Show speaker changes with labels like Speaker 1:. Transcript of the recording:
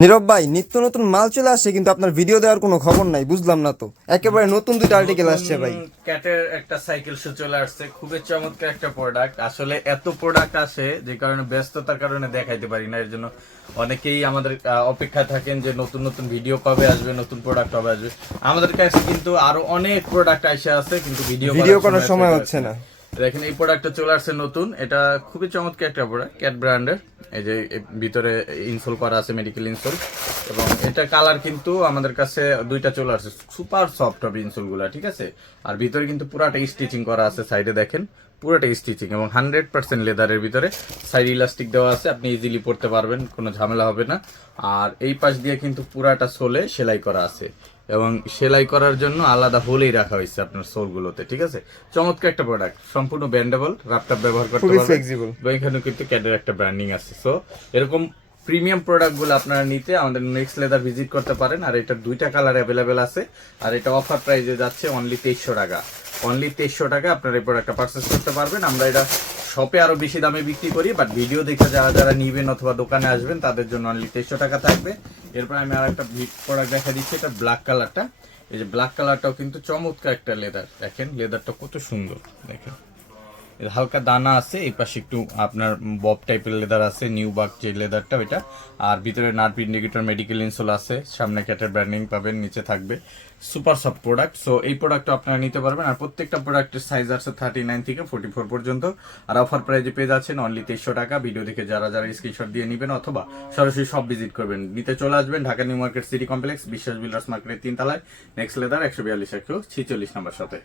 Speaker 1: নীরব ভাই নিত্য নতুন মাল চলে আসছে কিন্তু আপনার ভিডিও দেওয়ার কোনো খবর নাই বুঝলাম না তো। একেবারে নতুন দুইটা আর্টিকেল আসছে ভাই।
Speaker 2: ক্যাটের একটা সাইকেল শু চলে আসছে খুবই চমৎকার একটা প্রোডাক্ট আসলে এত প্রোডাক্ট আসে যে কারণে ব্যস্ততার কারণে দেখাইতে পারি না এর জন্য অনেকেই আমাদের আহ, অপেক্ষায় থাকেন যে নতুন নতুন ভিডিও কবে আসবে নতুন প্রোডাক্ট কবে আসবে। আমাদের কাছে কিন্তু আরও অনেক প্রোডাক্ট এসে আছে কিন্তু ভিডিও
Speaker 1: ভিডিও করার সময় হচ্ছে না।
Speaker 2: দেখেন, এই প্রোডাক্টটা চলে আসছে নতুন। এটা খুবই চমৎকার একটা প্রোডাক্ট ক্যাট ব্র্যান্ডের এই যে ভিতরে ইনসোল করা আছে মেডিকেল ইনসোল এবং এটা কালার কিন্তু আমাদের কাছে দুইটা চলে আসছে। সুপার সফট হবে ইনসোলগুলা ঠিক আছে? আর ভিতরে কিন্তু পুরাটা স্টিচিং করা আছে সাইডে দেখেন। পুরোটা স্টিচিং এবং হান্ড্রেড পার্সেন্ট লেদারের ভিতরে সাইড ইলাস্টিক দেওয়া আছে। আপনি ইজিলি পড়তে পারবেন, কোনো ঝামেলা হবে না। আর এই পাশ দিয়ে কিন্তু পুরাটা সোলে সেলাই করা আছে। এবং সেলাই করার জন্য আলাদা হোলেই রাখা হয়েছে আপনার সোলগুলোতে ঠিক আছে? চমৎকার একটা প্রোডাক্ট সম্পূর্ণ ব্যান্ডেবল ল্যাপটপ ব্যবহার করতে পারবেন। এখানে কিন্তু ক্যাডের একটা ব্র্যান্ডিং আছে। সো এরকম প্রিমিয়াম প্রোডাক্টগুলো আপনারা নিতে আমাদের নেক্সট লেদার ভিজিট করতে পারেন। আর এটা দুইটা কালার অ্যাভেলেবেল আছে। আর এটা অফার প্রাইসে যাচ্ছে অনলি তেইশশো টাকা। অনলি তেইশশো টাকা আপনারা এই প্রোডাক্টটা পারচেস করতে পারবেন। আমরা এটা শপে আরও বেশি দামে বিক্রি করি বাট ভিডিও দেখে যারা যারা নিবেন অথবা দোকানে আসবেন, তাদের জন্য অনলি তেইশশো টাকা থাকবে। এরপর আমি আর একটা প্রোডাক্ট দেখা দিচ্ছি, এটা ব্ল্যাক কালারটা এই যে ব্ল্যাক কালারটাও কিন্তু চমৎকার একটা লেদার দেখেন লেদারটা কত সুন্দর, দেখেন। হালকা দানা আছে, এই পাশে একটু আপনার বব টাইপের লেদার আছে, নিউ বাক যে লেদারটা ওইটা। আর ভিতরে নার্ভ ইন্ডিকেটর মেডিকেল ইনসোল আছে, সামনে ক্যাটের ব্র্যান্ডিং পাবেন, নিচে থাকবে। সুপার সফট প্রোডাক্ট সো এই প্রোডাক্টটা আপনারা নিতে পারবেন। আর প্রত্যেকটা প্রোডাক্টের সাইজ আছে থার্টি নাইন থেকে ফোর্টি ফোর পর্যন্ত। আর অফার প্রাইজে পেয়ে যাচ্ছেন অনলি তেইশশো টাকা। ভিডিও দেখে যারা যারা স্ক্রিনশট দিয়ে নেবেন অথবা সরাসরি সব ভিজিট করবেন। নিতে চলে আসবেন Dhaka New Market City Complex, Biswas Builders মার্কেটের তিন তলায় নেক্সট লেদার একশো বিয়াল্লিশ একশো ছিচল্লিশ নাম্বার সাথে